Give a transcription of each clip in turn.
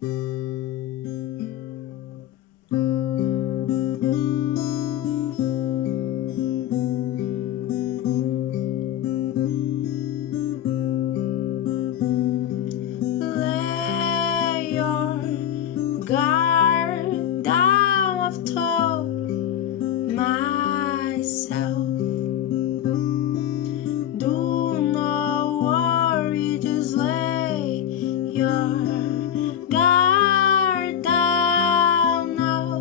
Lay your guard down, I've told myself. Do not worry, just lay your guard down now.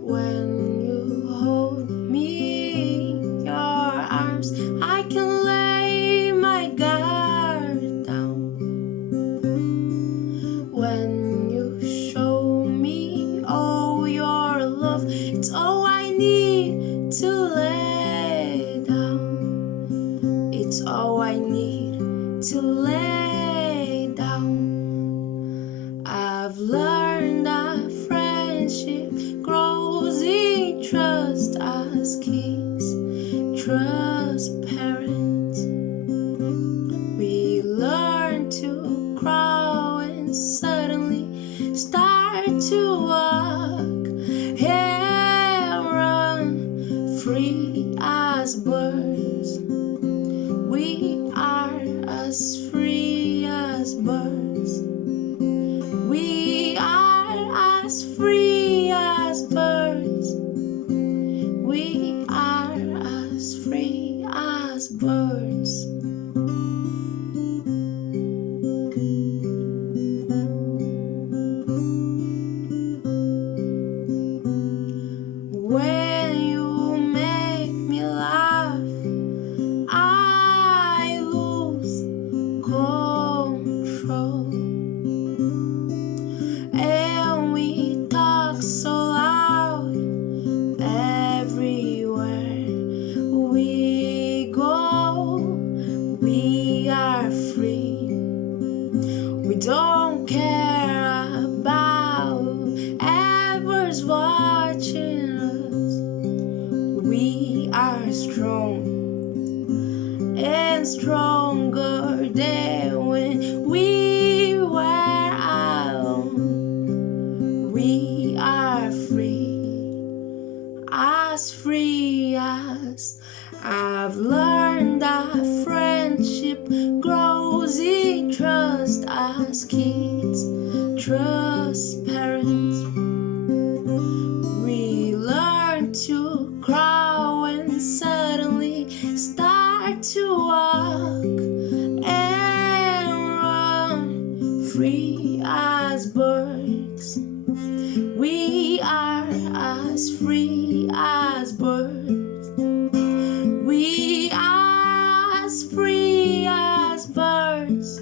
When you hold me in your arms, I can lay my guard down. When you show me all your love, it's all I need to lay down. It's all I need to lay down. I've learned that friendship grows in trust as kids trust parents. We learn to crawl and suddenly start to walk and run free as birds. We are as free as birds. We are as free as birds. We are as free as birds. When you make me laugh, I lose control. And we talk so loud everywhere we go. We are free. We don't care about whoever's watching us. We are strong and stronger than when we were alone. We are free as I've learned that friendship grows in trust as kids trust parents. We learn to crawl and suddenly start to walk and run free as birds. We are as free as birds. We are as free as birds.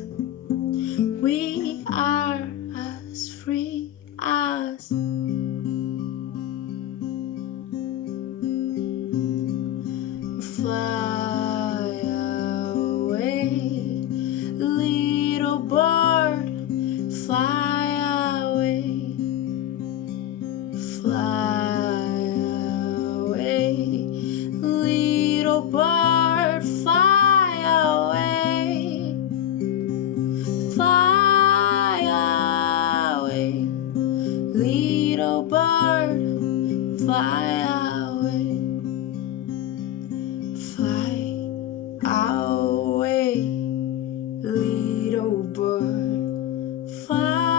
We are as free as fly away, little bird, fly away, fly away, little bird, fly away, fly away, little bird, fly away, fly away, little bird, fly